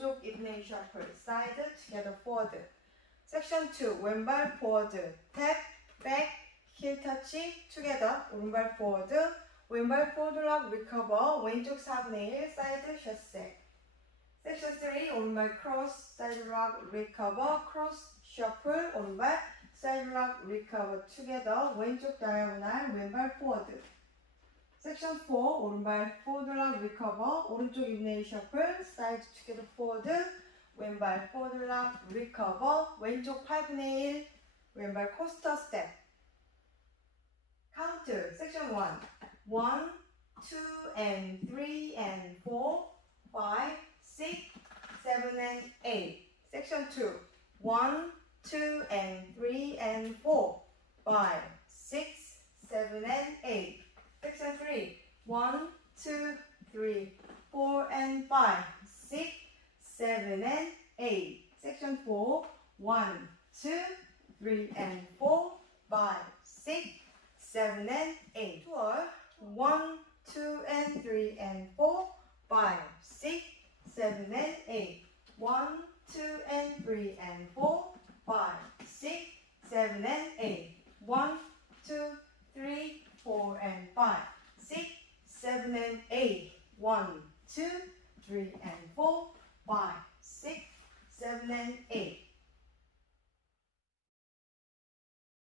오른쪽 입 셔플, side, together, forward. Section 2, 왼발 forward, tap, back, heel touch, together, 오른발 forward, 왼발 forward lock, recover, 왼쪽 4분의 1, side, chasse. Section 3, 오른발 cross, side lock, recover, cross, shuffle, 오른발, side lock, recover, together, 왼쪽 diagonal, 왼발 forward. Section 4, 오른발 forward lock, recover, 오른쪽 입 shuffle, side, together, forward, 왼발 forward lock, recover, 왼쪽 8분의 1, 왼발 coaster step. Count. Section 1, 1, 2, and 3, and 4, 5, 6, 7, and 8. Section 2, 1, 2, and 3, and 4, 5, 6, 7, and 8. Section 3, 1, 2, 3, 4, and 5, 6, 7, and 8. Section 4, 1, 2, 3, and 4, 5, 6, 7, and 8. Tour 1, 2, and 3, and 4, 5, 6, 7, and